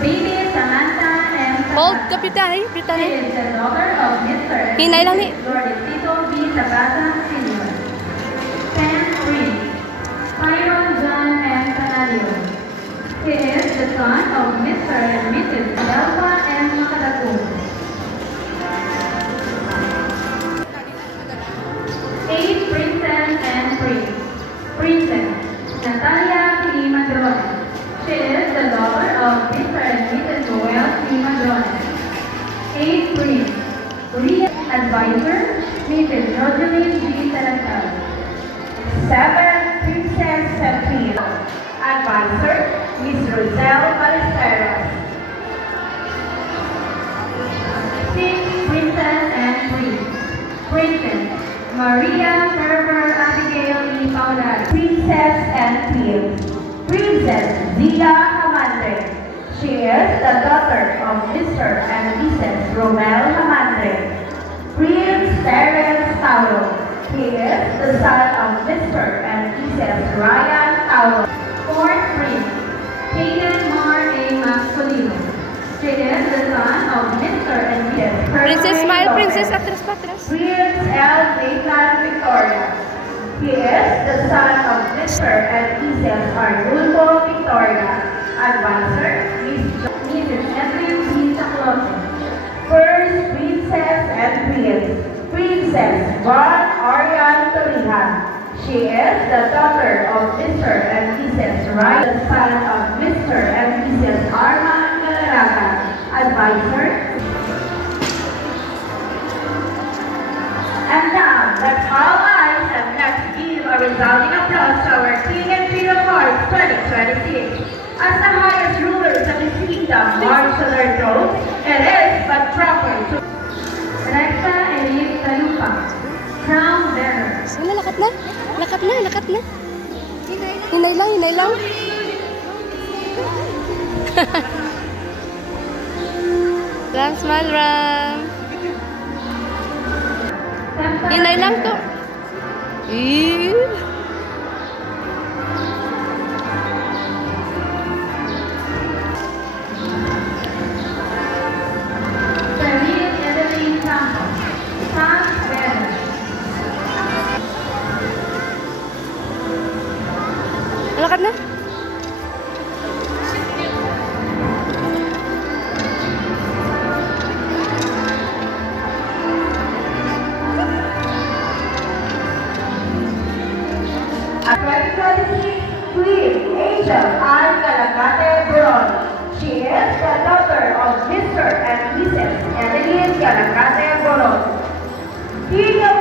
Baby Samantha M. Bold Zapata. ka pitay, She pitay. is the daughter of Mr. and Hinay lang ni. Mrs. Lordicito V. Zapata Sr. 10 Prince Myron John M. Canario. He is the son of Mr. and Mrs. Adelpha M. Macatatum. 8 Princess and Prince Princess Natalia P. Madrones. She is the daughter of Mr. and Mrs. Noel P. Madrones. 8 Prince Korea Advisor Mrs. Rosalie G. Salazar. 7 Princess Safira. Advisor Miss Roselle Ballesteros. 6 Princess and Prince Princess Maria Ferber Abigail E. Paula. Princess and Queen. Princess Zia Hamandre. She is the daughter of Mr. and Mrs. Romel Hamandre. Prince Terence Tauro. He is the son of Mr. and Mrs. Ryan Tauro. 4th Prince Hayden Mar A. Mascolino. She is the son of Mr. and Mrs. Princess Hermie Smile, Lopez. Princess Atras Patras. Prince L. Nathan Victoria. He is the son of Mr. and Mrs. Arnulfo Victoria. Advisor, Mrs. Edwin P. Saclote. First Princess and Prince. Princess Von Orion Torihan. She is the daughter of Mr. and Mrs. Wright, the son of Mr. and Mrs. Armand Galaraga. Advisor. And now, let's all eyes and let's give a resounding applause to our King and Queen of Hearts 2026. As the highest rulers of the kingdom march to their thrones, it is but proper to Recta Elite Talupa. Crown bearer. Wala, lakat na. Lakat na, lakat na. Hinay lang, hinay lang. Ram, smile, Ram. Hinay lang to. Eee. Celine Edeline Campos. Sam bearer. Lakat na. a 2026 Queen Angel Ann Calacate Buron. She is the daughter of Mr. and Mrs. Edeline Calacate Buron. King of